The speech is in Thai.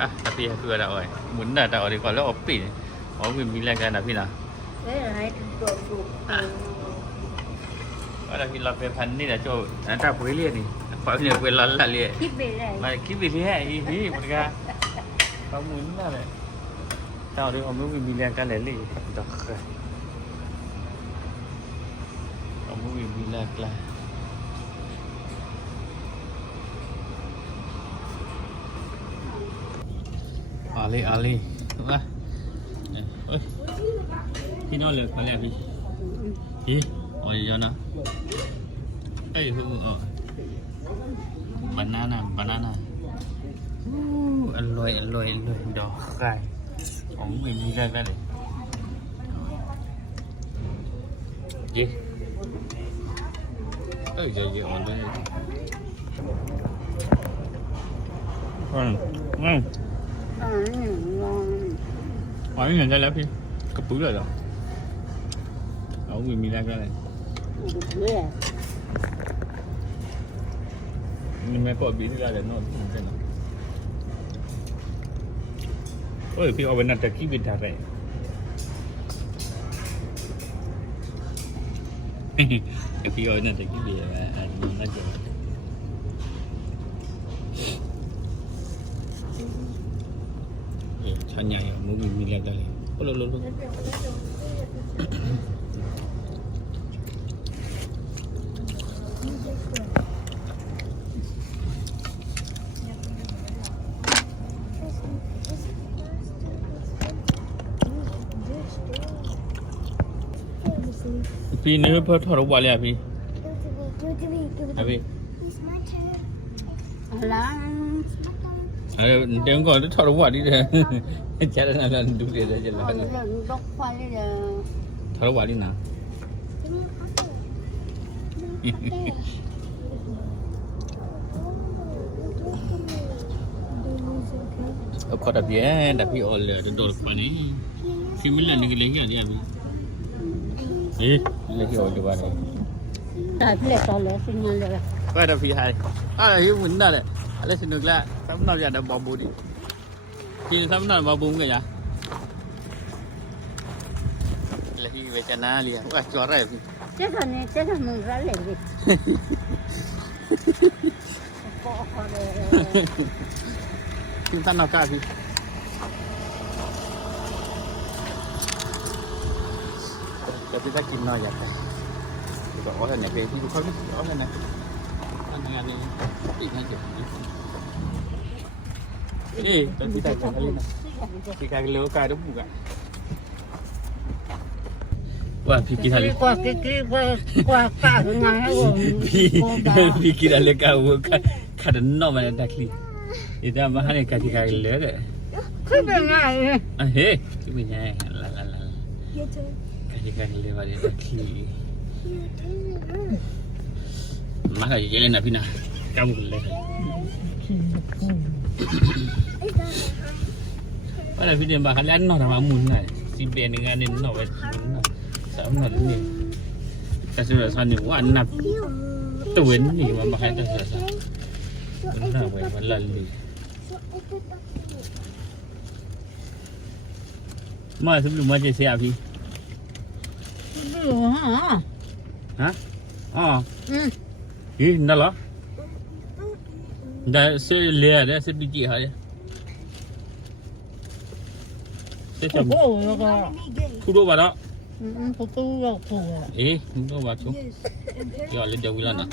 อ่ะตาพี่ให้เพื่อนเราเอ้ยหมุนแต่เอาดีกว่าแล้วเอาปีนอ๋อมีแรงกันนะพี่นะว่าเราพี่เราเป็นพันนี่แหละโจ้นั่นตาปุ๋ยเรียนี่ความเหนื่อยเป็นร้อนละเรียมาคิดไปที่ไหนอีเหมือนกันเขาหมุนนั่นแหละเจ้าด้วยเขาไม่มีแรงกันเลยดอกเขาไม่มีแรงกันAli wahพี่นอนเลยมาแล้วพี่อ๋อย้อนนะเอ้ยคืออ๋อบานาน่าอร่อยดอกไก่ของไม่มีได้เลยยี่เอ้ยเยอะๆเลยอ๋อนี่เห็นได้แล้วพี่กระปุกเลยเหรอเอามีแรกได้เลยนี่ไม่ปวดบีที่ได้เลยนอนที่มันเป็นเอ้ยพี่เอาไปนัดจากที่บินทาไปพี่เอาไปนัดจากที่บินอะไรนี่น่าจะชั้นใหญ่มุ้งมีแรงได้เลยโอ้โหพี่นี่เพิ่งถอดออกมาเลยพี่เดี๋ยวก่อนถอดออกมาดิเด้อจะได้นั่นดูเดี๋ยวจะแล้วถอดออกมาดินะเอาขอดับเบี้ยดับพี่ออลเลยจะโดดไปนี่ฟิล์มเล่นนี่ก็เล่นอย่างนี้พี่เล่นที่ออลดีกว่าเลยแต่พี่เล็กตอนเลยฟิล์มเลยก็ดับพี่ให้ยังเหมือนนั่นแหละอะไรสนุกแล้วซ้ำนอนอย่าดับบอบูดิพี่ซ้ำนอนบอบูกันยังlagi wacana lihat wah juara yaพี่Jangan murah lagi. Cinta nakพี่จะพี่จะกินน้อยอยากไปบอกว่าเนี่ยพี่ดูเขาดิเอาเลยนะอันนี้อีกให้เจ็บตอนพี่ได้จังเลยนะพี่กายเลี้ยวกายด้วยบุกอ่ะว่าพี่กินอะไรกว่าป้าเป็นไงให้ผมพี่กินอะไรกันวะขัดน้องมันดักลีอีแต่มาให้กันที่กายเลี้ยเลยคือเป็นไงเฮ้ยคือเป็นไงลากันที่กายเลี้ยว่าดักลีมากันเยอะเลยนะพี่นะกำกุลเลยว่าแต่พี่เดินมาขันแล้วนอนทำมามุนหน่อยสิเบนงานนี่นอนไปมุนหน่อยสามหน่อยนี่แต่สุดท้ายนี่ว่านับตัวนี่ว่ามาให้ตัวสุดท้ายมันน่าไว้มันลันลีมาสมดุลมาเจเสียพี่ฮะอ๋อนั่นเหรอได้เสียเลี้ยได้เสียปีจีหายเสียจำทุโรบาระทุโรบาระทุโรบาระชูยอดเลยเดี๋ยววิลานะ